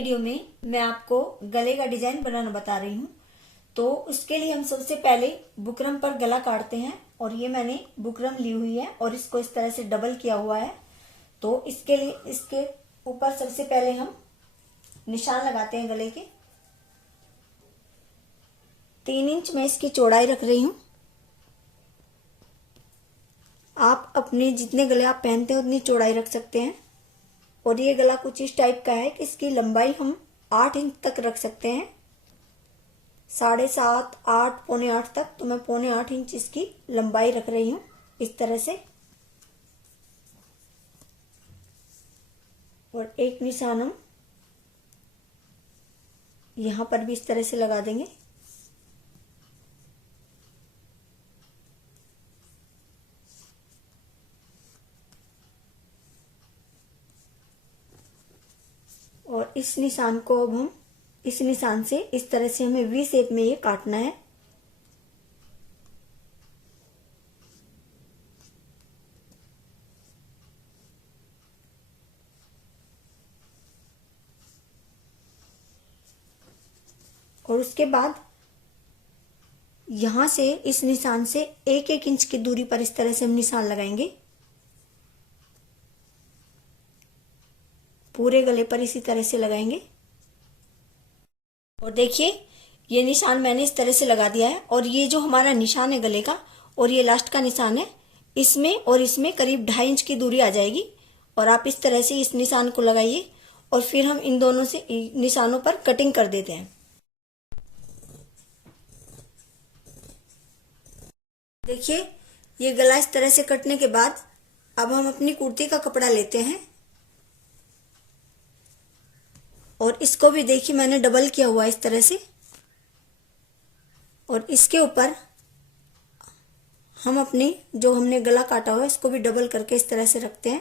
Video में मैं आपको गले का डिजाइन बनाना बता रही हूँ। तो उसके लिए हम सबसे पहले बुकरम पर गला काटते हैं और ये मैंने बुकरम ली हुई है और इसको इस तरह से डबल किया हुआ है। तो इसके लिए इसके ऊपर सबसे पहले हम निशान लगाते हैं गले के। 3 इंच मैं इसकी चौड़ाई रख रही हूँ। आप अपने जितने गले आप पहनते हैं उतनी चौड़ाई रख सकते हैं। और ये गला कुछ इस टाइप का है कि इसकी लंबाई हम 8 इंच तक रख सकते हैं, 7.5, 8, पौने 8 तक। तो मैं पौने 8 इंच इसकी लंबाई रख रही हूँ इस तरह से। और एक निशान हम यहां पर भी इस तरह से लगा देंगे। और इस निशान को अब हम इस निशान से इस तरह से हमें वी शेप में ये काटना है। और उसके बाद यहां से इस निशान से 1-1 इंच की दूरी पर इस तरह से हम निशान लगाएंगे। पूरे गले पर इसी तरह से लगाएंगे। और देखिए ये निशान मैंने इस तरह से लगा दिया है। और ये जो हमारा निशान है गले का और ये लास्ट का निशान है, इसमें और इसमें करीब 2.5 इंच की दूरी आ जाएगी। और आप इस तरह से इस निशान को लगाइए और फिर हम इन दोनों से निशानों पर कटिंग कर देते हैं। देखिए ये गला इस तरह से कटने के बाद अब हम अपनी कुर्ती का कपड़ा लेते हैं और इसको भी देखिए मैंने डबल किया हुआ है इस तरह से। और इसके ऊपर हम अपने जो हमने गला काटा हुआ है इसको भी डबल करके इस तरह से रखते हैं।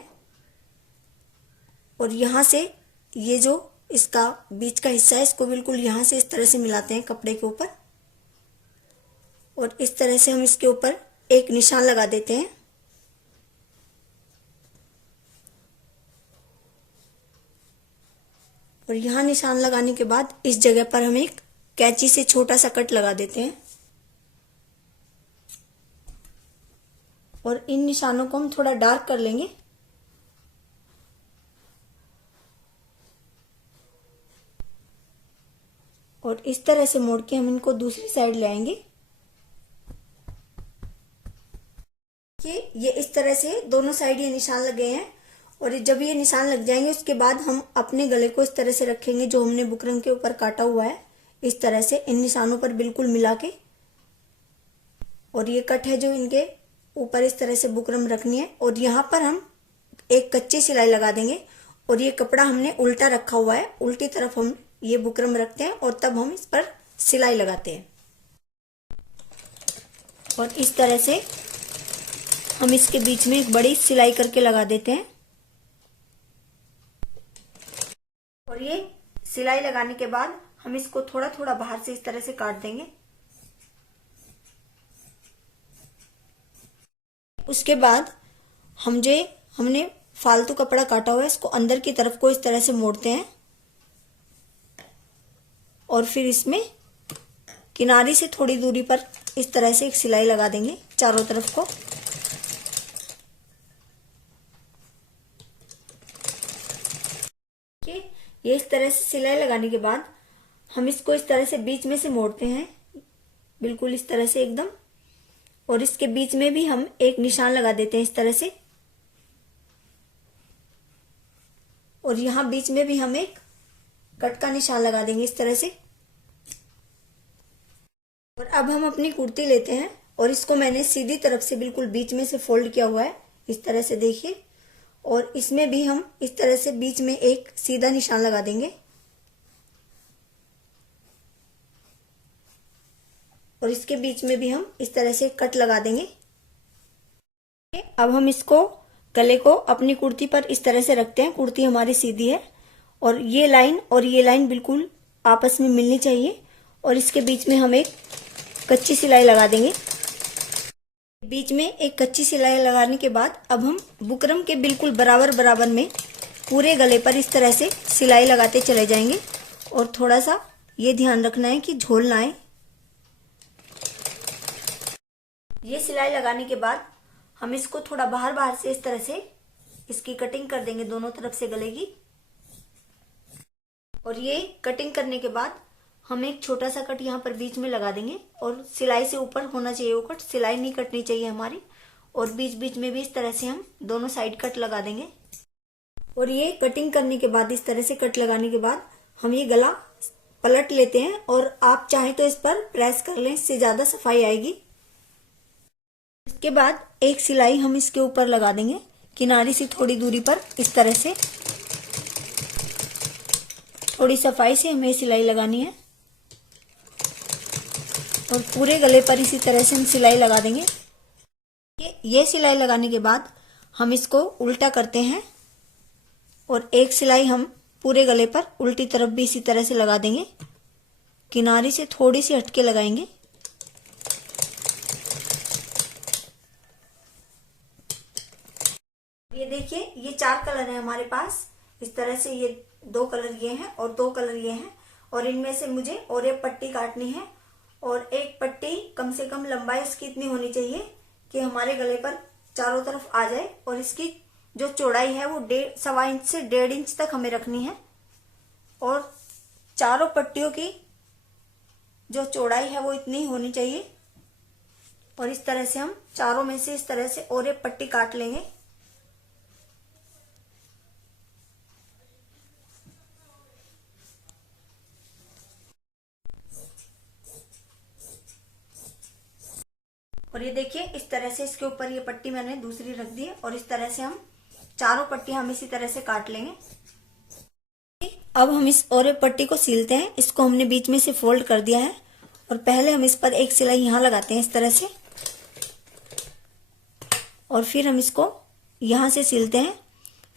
और यहां से ये जो इसका बीच का हिस्सा है इसको बिल्कुल यहां से इस तरह से मिलाते हैं कपड़े के ऊपर। और इस तरह से हम इसके ऊपर एक निशान लगा देते हैं। और यहां निशान लगाने के बाद इस जगह पर हम एक कैंची से छोटा सा कट लगा देते हैं। और इन निशानों को हम थोड़ा डार्क कर लेंगे। और इस तरह से मोड़ के हम इनको दूसरी साइड ले आएंगे। ये इस तरह से दोनों साइड ये निशान लगे हैं। और जब ये निशान लग जाएंगे उसके बाद हम अपने गले को इस तरह से रखेंगे जो हमने बुकरम के ऊपर काटा हुआ है, इस तरह से इन निशानों पर बिल्कुल मिला के। और ये कट है जो इनके ऊपर इस तरह से बुकरम रखनी है। और यहाँ पर हम एक कच्ची सिलाई लगा देंगे। और ये कपड़ा हमने उल्टा रखा हुआ है, उल्टी तरफ हम ये बुकरम रखते हैं और तब हम इस पर सिलाई लगाते हैं। और इस तरह से हम इसके बीच में एक बड़ी सिलाई करके लगा देते हैं। और ये सिलाई लगाने के बाद हम इसको थोड़ा थोड़ा बाहर से इस तरह से काट देंगे। उसके बाद हमने फालतू कपड़ा काटा हुआ है इसको अंदर की तरफ को इस तरह से मोड़ते हैं। और फिर इसमें किनारे से थोड़ी दूरी पर इस तरह से एक सिलाई लगा देंगे चारों तरफ को। ये इस तरह से सिलाई लगाने के बाद हम इसको इस तरह से बीच में से मोड़ते हैं, बिल्कुल इस तरह से एकदम। और इसके बीच में भी हम एक निशान लगा देते हैं इस तरह से। और यहां बीच में भी हम एक कट का निशान लगा देंगे इस तरह से। और अब हम अपनी कुर्ती लेते हैं और इसको मैंने सीधी तरफ से बिल्कुल बीच में से फोल्ड किया हुआ है इस तरह से, देखिए। और इसमें भी हम इस तरह से बीच में एक सीधा निशान लगा देंगे। और इसके बीच में भी हम इस तरह से कट लगा देंगे। अब हम इसको गले को अपनी कुर्ती पर इस तरह से रखते हैं। कुर्ती हमारी सीधी है और ये लाइन बिल्कुल आपस में मिलनी चाहिए। और इसके बीच में हम एक कच्ची सिलाई लगा देंगे। बीच में एक कच्ची सिलाई लगाने के बाद अब हम बुकरम के बिल्कुल बराबर में पूरे गले पर इस तरह से सिलाई लगाते चले जाएंगे। और थोड़ा सा ये ध्यान रखना है कि झोल ना आए। ये सिलाई लगाने के बाद हम इसको थोड़ा बाहर बाहर से इस तरह से इसकी कटिंग कर देंगे दोनों तरफ से गले की। और ये कटिंग करने के बाद हम एक छोटा सा कट यहाँ पर बीच में लगा देंगे और सिलाई से ऊपर होना चाहिए वो कट, सिलाई नहीं कटनी चाहिए हमारी। और बीच बीच में भी इस तरह से हम दोनों साइड कट लगा देंगे। और ये कटिंग करने के बाद इस तरह से कट लगाने के बाद हम ये गला पलट लेते हैं और आप चाहें तो इस पर प्रेस कर लें, इससे ज्यादा सफाई आएगी। इसके बाद एक सिलाई हम इसके ऊपर लगा देंगे किनारे से थोड़ी दूरी पर, इस तरह से थोड़ी सफाई से हमें सिलाई लगानी है। और पूरे गले पर इसी तरह से हम सिलाई लगा देंगे। ये सिलाई लगाने के बाद हम इसको उल्टा करते हैं और एक सिलाई हम पूरे गले पर उल्टी तरफ भी इसी तरह से लगा देंगे, किनारे से थोड़ी सी हटके लगाएंगे। ये देखिए ये 4 कलर है हमारे पास, इस तरह से ये 2 कलर ये हैं और 2 कलर ये हैं। और इनमें से मुझे और एक पट्टी काटनी है और एक पट्टी कम से कम लंबाई इसकी इतनी होनी चाहिए कि हमारे गले पर चारों तरफ आ जाए। और इसकी जो चौड़ाई है वो 1.25 इंच से 1.5 इंच तक हमें रखनी है। और चारों पट्टियों की जो चौड़ाई है वो इतनी होनी चाहिए। और इस तरह से हम चारों में से इस तरह से और एक पट्टी काट लेंगे। और ये देखिए इस तरह से इसके ऊपर ये पट्टी मैंने दूसरी रख दी है और इस तरह से हम चारों पट्टी हम इसी तरह से काट लेंगे। अब हम इस और एक पट्टी को सीलते हैं। इसको हमने बीच में से फोल्ड कर दिया है और पहले हम इस पर एक सिलाई यहाँ लगाते हैं इस तरह से और फिर हम इसको यहाँ से सीलते हैं।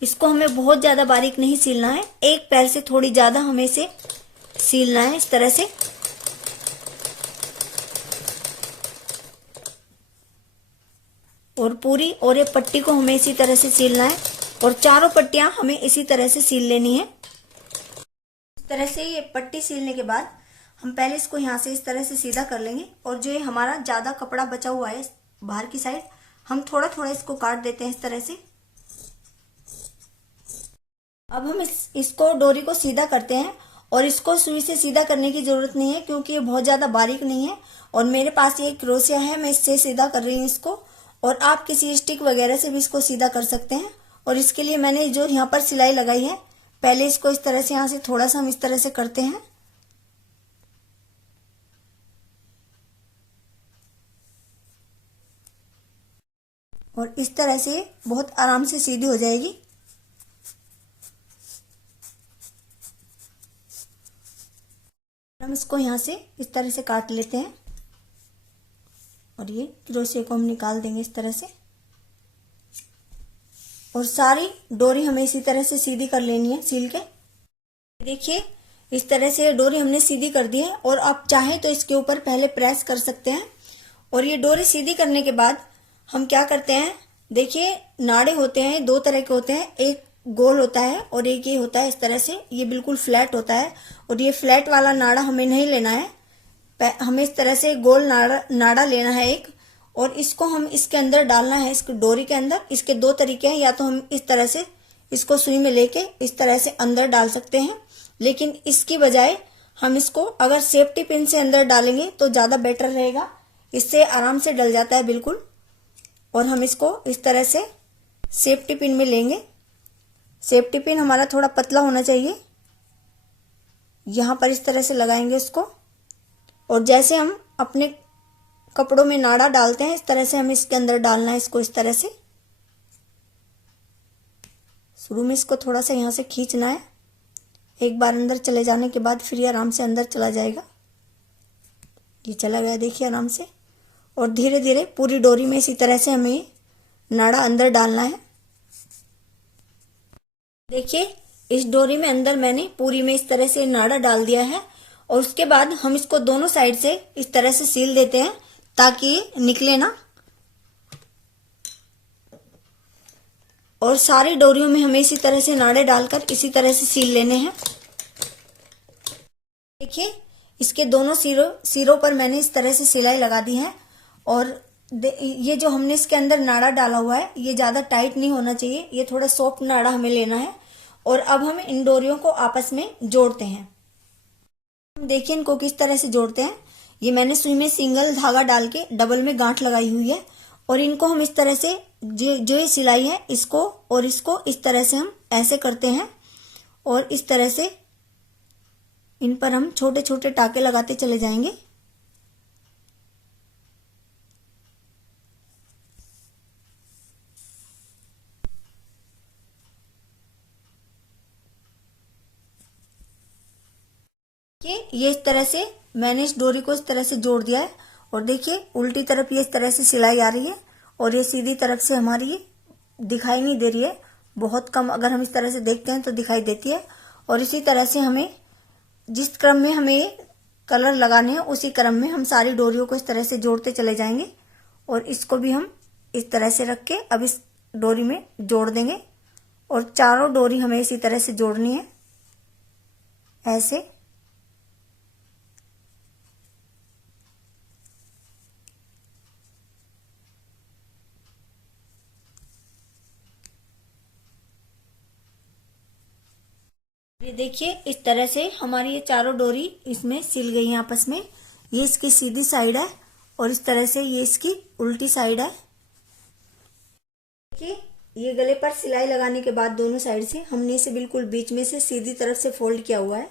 इसको हमें बहुत ज्यादा बारीक नहीं सीलना है, एक पैर से थोड़ी ज्यादा हमें इसे सीलना है इस तरह से। और पूरी और एक पट्टी को हमें इसी तरह से सीलना है और चारों पट्टियां हमें इसी तरह से सील लेनी है। इस तरह से ये पट्टी सीलने के बाद हम पहले इसको यहाँ से इस तरह से सीधा कर लेंगे और जो ये हमारा ज्यादा कपड़ा बचा हुआ है बाहर की साइड, हम थोड़ा थोड़ा इसको काट देते हैं इस तरह से। अब हम इसको डोरी को सीधा करते हैं और इसको सुई से सीधा करने की जरूरत नहीं है क्योंकि ये बहुत ज्यादा बारीक नहीं है। और मेरे पास ये क्रोशिया है, मैं इससे सीधा कर रही हूँ इसको। और आप किसी स्टिक वगैरह से भी इसको सीधा कर सकते हैं। और इसके लिए मैंने जो यहाँ पर सिलाई लगाई है, पहले इसको इस तरह से यहाँ से थोड़ा सा हम इस तरह से करते हैं और इस तरह से बहुत आराम से सीधी हो जाएगी। हम इसको यहाँ से इस तरह से काट लेते हैं और ये क्रोशिया को हम निकाल देंगे इस तरह से। और सारी डोरी हमें इसी तरह से सीधी कर लेनी है सील के। देखिए इस तरह से डोरी हमने सीधी कर दी है और आप चाहें तो इसके ऊपर पहले प्रेस कर सकते हैं। और ये डोरी सीधी करने के बाद हम क्या करते हैं, देखिए नाड़े होते हैं 2 तरह के होते हैं, एक गोल होता है और एक ये होता है इस तरह से, ये बिल्कुल फ्लैट होता है। और ये फ्लैट वाला नाड़ा हमें नहीं लेना है, हमें इस तरह से गोल नाड़ा लेना है एक, और इसको हम इसके अंदर डालना है, इस डोरी के अंदर। इसके 2 तरीके हैं, या तो हम इस तरह से इसको सुई में लेके इस तरह से अंदर डाल सकते हैं, लेकिन इसकी बजाय हम इसको अगर सेफ्टी पिन से अंदर डालेंगे तो ज्यादा बेटर रहेगा, इससे आराम से डल जाता है बिल्कुल। और हम इसको इस तरह से सेफ्टी पिन में लेंगे। सेफ्टी पिन हमारा थोड़ा पतला होना चाहिए, यहां पर इस तरह से लगाएंगे उसको। और जैसे हम अपने कपड़ों में नाड़ा डालते हैं, इस तरह से हमें इसके अंदर डालना है इसको इस तरह से। शुरू में इसको थोड़ा सा यहां से खींचना है, एक बार अंदर चले जाने के बाद फिर ये आराम से अंदर चला जाएगा। ये चला गया देखिए आराम से। और धीरे धीरे पूरी डोरी में इसी तरह से हमें नाड़ा अंदर डालना है। देखिए इस डोरी में अंदर मैंने पूरी में इस तरह से नाड़ा डाल दिया है। और उसके बाद हम इसको दोनों साइड से इस तरह से सील देते हैं ताकि ये निकले ना। और सारी डोरियों में हमें इसी तरह से नाड़े डालकर इसी तरह से सील लेने हैं। देखिए इसके दोनों सिरों पर मैंने इस तरह से सिलाई लगा दी है। और ये जो हमने इसके अंदर नाड़ा डाला हुआ है ये ज्यादा टाइट नहीं होना चाहिए, ये थोड़ा सॉफ्ट नाड़ा हमें लेना है। और अब हम इन डोरियों को आपस में जोड़ते हैं। देखिए इनको किस तरह से जोड़ते हैं। ये मैंने सुई में सिंगल धागा डाल के डबल में गांठ लगाई हुई है। और इनको हम इस तरह से जो ये सिलाई है इसको और इसको इस तरह से हम ऐसे करते हैं। और इस तरह से इन पर हम छोटे छोटे टाके लगाते चले जाएंगे। ये इस तरह से मैंने इस डोरी को इस तरह से जोड़ दिया है। और देखिए उल्टी तरफ ये इस तरह से सिलाई आ रही है और ये सीधी तरफ से हमारी ये दिखाई नहीं दे रही है, बहुत कम अगर हम इस तरह से देखते हैं तो दिखाई देती है। और इसी तरह से हमें जिस क्रम में हमें ये कलर लगाने हैं उसी क्रम में हम सारी डोरियों को इस तरह से जोड़ते चले जाएंगे। और इसको भी हम इस तरह से रख के अब इस डोरी में जोड़ देंगे। और चारों डोरी हमें इसी तरह से जोड़नी है ऐसे। ये देखिए इस तरह से हमारी ये चारों डोरी इसमें सिल गई हैं आपस में। ये इसकी सीधी साइड है और इस तरह से ये इसकी उल्टी साइड है। देखिए ये गले पर सिलाई लगाने के बाद दोनों साइड से हमने इसे बिल्कुल बीच में से सीधी तरफ से फोल्ड किया हुआ है।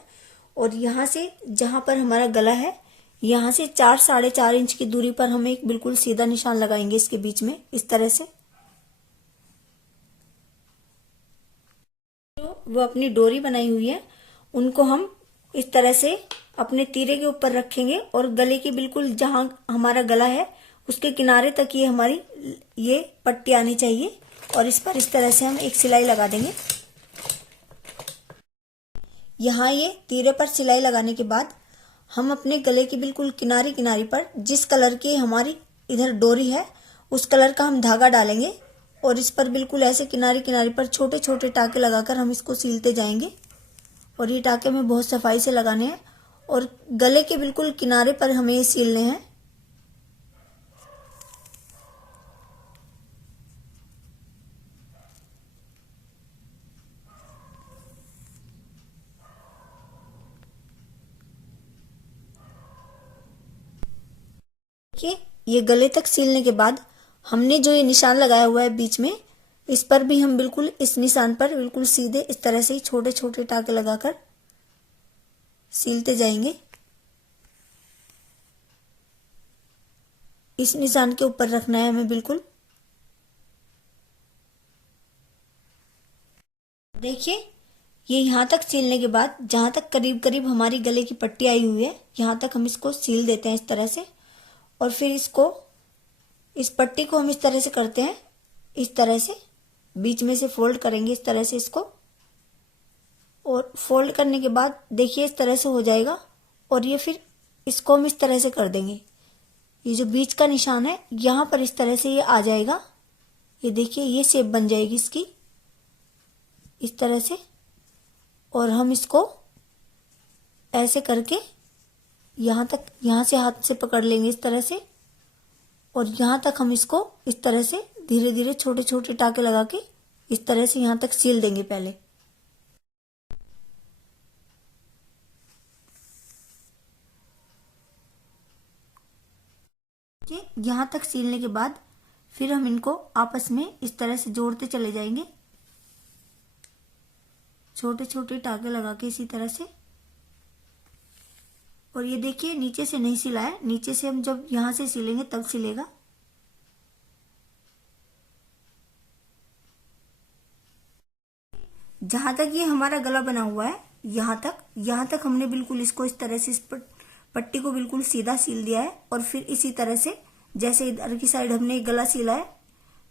और यहाँ से जहां पर हमारा गला है यहाँ से 4-4.5 इंच की दूरी पर हम एक बिल्कुल सीधा निशान लगाएंगे इसके बीच में इस तरह से। वो अपनी डोरी बनाई हुई है उनको हम इस तरह से अपने तीरे के ऊपर रखेंगे और गले की बिल्कुल जहां हमारा गला है उसके किनारे तक ये हमारी ये पट्टी आनी चाहिए। और इस पर इस तरह से हम एक सिलाई लगा देंगे। यहाँ ये तीरे पर सिलाई लगाने के बाद हम अपने गले की बिल्कुल किनारी किनारी पर जिस कलर की हमारी इधर डोरी है उस कलर का हम धागा डालेंगे। और इस पर बिल्कुल ऐसे किनारे किनारे पर छोटे छोटे टाके लगाकर हम इसको सीलते जाएंगे। और ये टाके में बहुत सफाई से लगाने हैं और गले के बिल्कुल किनारे पर हमें ये सीलने हैं। देखिए ये गले तक सीलने के बाद हमने जो ये निशान लगाया हुआ है बीच में इस पर भी हम बिल्कुल इस निशान पर बिल्कुल सीधे इस तरह से छोटे छोटे टाके लगाकर सीलते जाएंगे। इस निशान के ऊपर रखना है हमें बिल्कुल। देखिए ये यहाँ तक सीलने के बाद जहां तक करीब करीब हमारी गले की पट्टी आई हुई है यहाँ तक हम इसको सील देते हैं इस तरह से। और फिर इसको इस पट्टी को हम इस तरह से करते हैं, इस तरह से बीच में से फोल्ड करेंगे इस तरह से इसको। और फोल्ड करने के बाद देखिए इस तरह से हो जाएगा। और ये फिर इसको हम इस तरह से कर देंगे। ये जो बीच का निशान है यहाँ पर इस तरह से ये आ जाएगा। ये देखिए ये शेप बन जाएगी इसकी इस तरह से। और हम इसको ऐसे करके यहाँ तक यहाँ से हाथ से पकड़ लेंगे इस तरह से। और यहाँ तक हम इसको इस तरह से धीरे धीरे छोटे छोटे टाके लगा के इस तरह से यहाँ तक सील देंगे पहले। यहाँ तक सीलने के बाद फिर हम इनको आपस में इस तरह से जोड़ते चले जाएंगे छोटे छोटे टाके लगा के इसी तरह से। और ये देखिए नीचे से नहीं सिला है, नीचे से हम जब यहां से सिलेंगे तब सिलेगा। जहां तक ये हमारा गला बना हुआ है यहां तक हमने बिल्कुल इसको इस तरह से इस पट्टी को बिल्कुल सीधा सील दिया है। और फिर इसी तरह से जैसे इधर की साइड हमने गला सीला है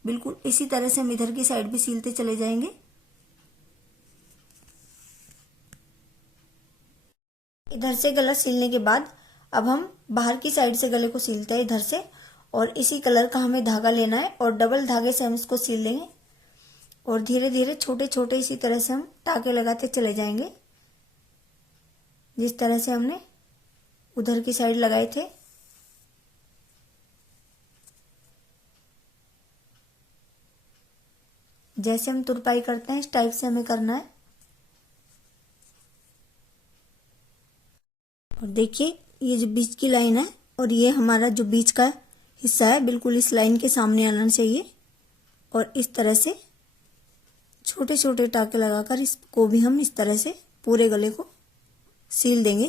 बिल्कुल इसी तरह से हम इधर की साइड भी सीलते चले जाएंगे। इधर से गला सीलने के बाद अब हम बाहर की साइड से गले को सीलते हैं इधर से। और इसी कलर का हमें धागा लेना है और डबल धागे से हम इसको सील लेंगे। और धीरे धीरे छोटे छोटे इसी तरह से हम टाके लगाते चले जाएंगे, जिस तरह से हमने उधर की साइड लगाए थे। जैसे हम तुरपाई करते हैं इस टाइप से हमें करना है। और देखिए ये जो बीच की लाइन है और ये हमारा जो बीच का हिस्सा है बिल्कुल इस लाइन के सामने आना चाहिए। और इस तरह से छोटे छोटे टाके लगाकर इसको भी हम इस तरह से पूरे गले को सील देंगे।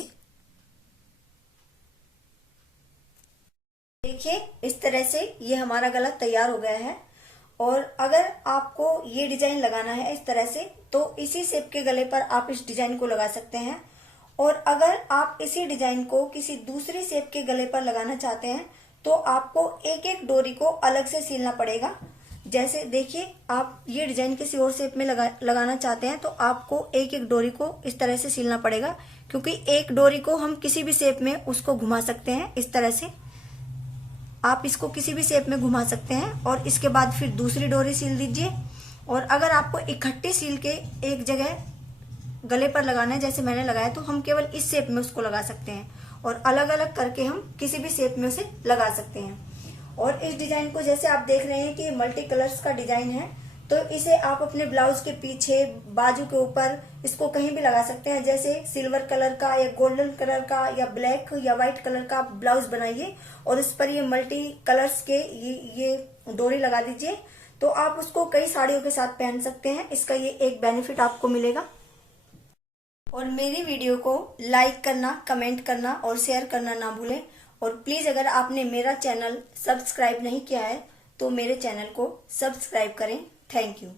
देखिए इस तरह से ये हमारा गला तैयार हो गया है। और अगर आपको ये डिजाइन लगाना है इस तरह से तो इसी शेप के गले पर आप इस डिजाइन को लगा सकते हैं। और अगर आप इसी डिजाइन को किसी दूसरी शेप के गले पर लगाना चाहते हैं तो आपको एक एक डोरी को अलग से सीलना पड़ेगा। जैसे देखिए आप ये डिजाइन किसी और शेप में लगाना चाहते हैं तो आपको एक एक डोरी को इस तरह से सीलना पड़ेगा, क्योंकि एक डोरी को हम किसी भी शेप में उसको घुमा सकते हैं। इस तरह से आप इसको किसी भी शेप में घुमा सकते हैं और इसके बाद फिर दूसरी डोरी सील दीजिए। और अगर आपको इकट्ठी सील के एक जगह गले पर लगाना है जैसे मैंने लगाया तो हम केवल इस शेप में उसको लगा सकते हैं और अलग अलग करके हम किसी भी शेप में उसे लगा सकते हैं। और इस डिजाइन को जैसे आप देख रहे हैं कि मल्टी कलर्स का डिजाइन है तो इसे आप अपने ब्लाउज के पीछे, बाजू के ऊपर इसको कहीं भी लगा सकते हैं। जैसे सिल्वर कलर का या गोल्डन कलर का या ब्लैक या व्हाइट कलर का ब्लाउज बनाइए और उस पर ये मल्टी कलर्स के ये डोरी लगा दीजिए तो आप उसको कई साड़ियों के साथ पहन सकते हैं। इसका ये एक बेनिफिट आपको मिलेगा। और मेरी वीडियो को लाइक करना, कमेंट करना और शेयर करना ना भूलें। और प्लीज अगर आपने मेरा चैनल सब्सक्राइब नहीं किया है तो मेरे चैनल को सब्सक्राइब करें। Thank you.